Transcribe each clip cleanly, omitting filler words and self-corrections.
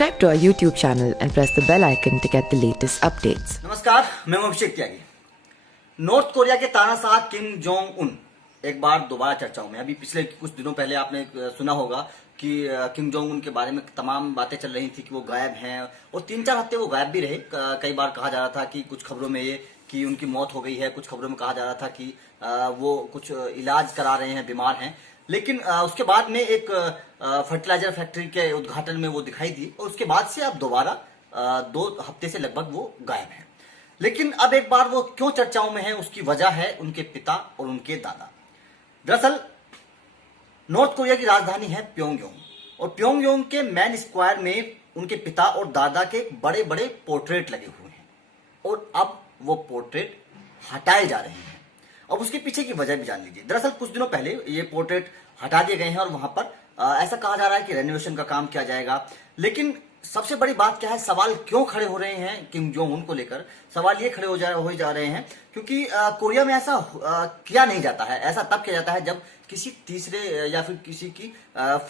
Subscribe to our YouTube channel and press the bell icon to get the latest updates. नमस्कार, मैं अभिषेक त्यागी। North Korea के तानाशाह Kim Jong Un एक बार दोबारा चर्चाओं में। अभी पिछले कुछ दिनों पहले आपने सुना होगा कि किम जोंग उन के बारे में तमाम बातें चल रही थी कि वो गायब हैं और 3-4 हफ्ते वो गायब भी रहे। कई बार कहा जा रहा था कि कुछ खबरों में ये कि उनकी मौत हो गई है, कुछ खबरों में कहा जा रहा था कि वो कुछ इलाज करा रहे हैं, बीमार हैं। लेकिन उसके बाद में एक फर्टिलाइजर फैक्ट्री के उद्घाटन में वो दिखाई दी और उसके बाद से अब दोबारा 2 हफ्ते से लगभग वो गायब हैं। लेकिन अब एक बार वो क्यों चर्चाओं में है, उसकी वजह है उनके पिता और उनके दादा। दरअसल नॉर्थ कोरिया की राजधानी है प्योंगयांग और प्योंगयांग के मैन स्क्वायर में उनके पिता और दादा के बड़े बड़े पोर्ट्रेट लगे हुए हैं और अब वो पोर्ट्रेट हटाए जा रहे हैं। अब उसके पीछे की वजह भी जान लीजिए। दरअसल कुछ दिनों पहले ये पोर्ट्रेट हटा दिए गए हैं और वहां पर ऐसा कहा जा रहा है कि रेनोवेशन का काम किया जाएगा। लेकिन सबसे बड़ी बात क्या है, सवाल क्यों खड़े हो रहे हैं किम जोंग उन को लेकर? सवाल ये खड़े हो जा रहे हैं क्योंकि कोरिया में ऐसा किया नहीं जाता है। ऐसा तब किया जाता है जब किसी तीसरे या फिर किसी की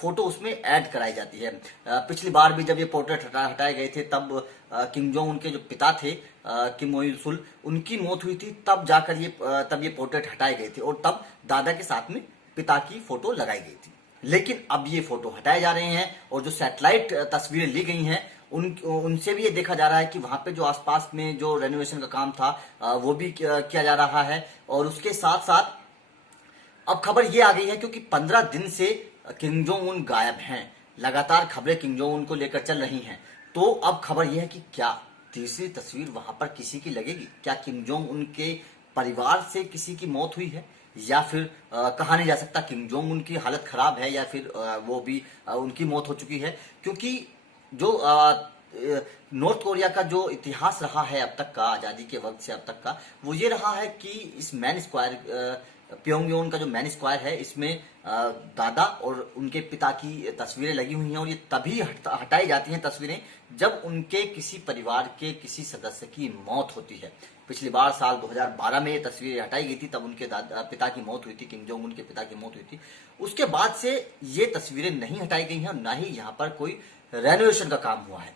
फोटो उसमें ऐड कराई जाती है। पिछली बार भी जब ये पोर्ट्रेट हटाए गए थे तब किम जोंग उनके जो पिता थे किम इल सुल, उनकी मौत हुई थी, तब जाकर ये पोर्ट्रेट हटाए गए थे और तब दादा के साथ में पिता की फोटो लगाई गई थी। लेकिन अब ये फोटो हटाए जा रहे हैं और जो सैटेलाइट तस्वीरें ली गई हैं उनसे भी ये देखा जा रहा है कि वहां पे जो आसपास में जो रेनोवेशन का काम था वो भी किया जा रहा है। और उसके साथ साथ अब खबर ये आ गई है क्योंकि 15 दिन से किम जोंग उन गायब हैं। लगातार खबरें किम जोंग उन को लेकर चल रही हैं। तो अब खबर यह है कि क्या तीसरी तस्वीर वहां पर किसी की लगेगी? क्या किम जोंग उन के परिवार से किसी की मौत हुई है या फिर कहा नहीं जा सकता किम जोंग उन की हालत खराब है या फिर वो भी उनकी मौत हो चुकी है। क्योंकि जो नॉर्थ कोरिया का जो इतिहास रहा है अब तक का, आजादी के वक्त से अब तक का, वो ये रहा है कि इस मैन स्क्वायर प्योंगयांग का जो मैन स्क्वायर है इसमें दादा और उनके पिता की तस्वीरें लगी हुई हैं और ये तभी हटाई जाती हैं तस्वीरें जब उनके किसी परिवार के किसी सदस्य की मौत होती है। पिछली बार साल 2012 में ये तस्वीरें हटाई गई थी, तब उनके पिता की मौत हुई थी, किम जोंग उन के पिता की मौत हुई थी। उसके बाद से ये तस्वीरें नहीं हटाई गई हैं और ना ही यहाँ पर कोई रेनोवेशन का काम हुआ है।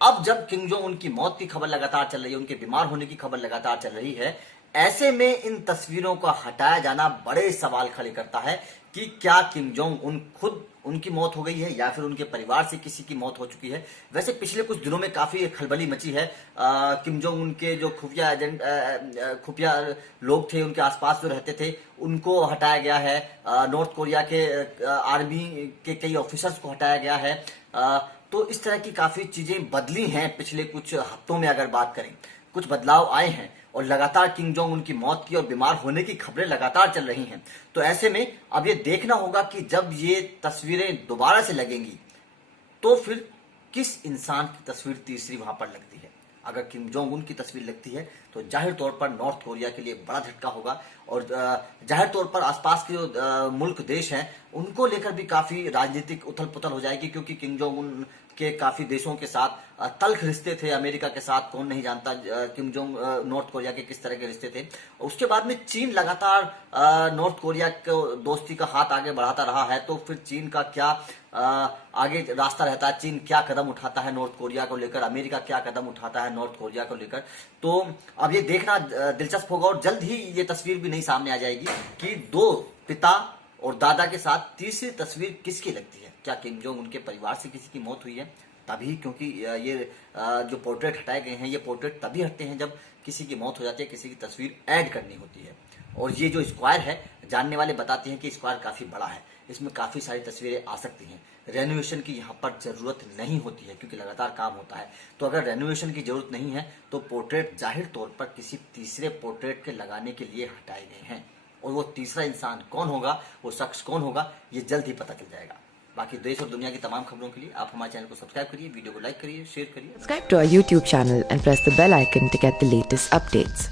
अब जब किम जोंग उन की मौत की खबर लगातार चल रही है, उनके बीमार होने की खबर लगातार चल रही है, ऐसे में इन तस्वीरों का हटाया जाना बड़े सवाल खड़े करता है कि क्या किम जोंग उन खुद उनकी मौत हो गई है या फिर उनके परिवार से किसी की मौत हो चुकी है। वैसे पिछले कुछ दिनों में काफी खलबली मची है। किम जोंग उनके जो खुफिया लोग थे, उनके आसपास जो रहते थे, उनको हटाया गया है। नॉर्थ कोरिया के आर्मी के कई ऑफिसर्स को हटाया गया है। तो इस तरह की काफी चीजें बदली हैं पिछले कुछ हफ्तों में। अगर बात करें, कुछ बदलाव आए हैं और लगातार किम जोंग उनकी मौत की और बीमार होने की खबरें लगातार चल रही हैं। तो ऐसे में अब ये देखना होगा कि जब ये तस्वीरें दोबारा से लगेंगी तो फिर किस इंसान की तस्वीर तीसरी वहां पर लगती है। अगर किम जोंग उन की तस्वीर लगती है तो जाहिर तौर पर नॉर्थ कोरिया के लिए बड़ा झटका होगा और जाहिर तौर पर आसपास के जो मुल्क देश हैं उनको लेकर भी काफी राजनीतिक उथल पुथल हो जाएगी। क्योंकि किम जोंग उन के काफी देशों के साथ तल्ख रिश्ते थे। अमेरिका के साथ कौन नहीं जानता किम जोंग नॉर्थ कोरिया के किस तरह के रिश्ते थे। उसके बाद में चीन लगातार नॉर्थ कोरिया को दोस्ती का हाथ आगे बढ़ाता रहा है। तो फिर चीन का क्या आगे रास्ता रहता है, चीन क्या कदम उठाता है नॉर्थ कोरिया को लेकर, अमेरिका क्या कदम उठाता है नॉर्थ कोरिया को लेकर। तो अब ये देखना दिलचस्प होगा और जल्द ही ये तस्वीर भी नहीं सामने आ जाएगी कि 2 पिता और दादा के साथ तीसरी तस्वीर किसकी लगती है। क्या किम जोंग उनके परिवार से किसी की मौत हुई है? तभी, क्योंकि ये जो पोर्ट्रेट हटाए गए हैं, ये पोर्ट्रेट तभी हटते हैं जब किसी की मौत हो जाती है, किसी की तस्वीर ऐड करनी होती है। और ये जो स्क्वायर है, जानने वाले बताते हैं कि स्क्वायर काफी बड़ा है, इसमें काफी सारी तस्वीरें आ सकती हैं। रेनोवेशन की यहाँ पर जरूरत नहीं होती है क्योंकि लगातार काम होता है। तो अगर रेनोवेशन की जरूरत नहीं है तो पोर्ट्रेट जाहिर तौर पर किसी तीसरे पोर्ट्रेट के लगाने के लिए हटाए गए हैं और वो तीसरा इंसान कौन होगा, वो शख्स कौन होगा, ये जल्द ही पता चल जाएगा। बाकी देश और दुनिया की तमाम खबरों के लिए आप हमारे चैनल को सब्सक्राइब करिए, वीडियो को लाइक करिए, शेयर करिए। Subscribe to our YouTube channel and press the bell icon to get the latest updates.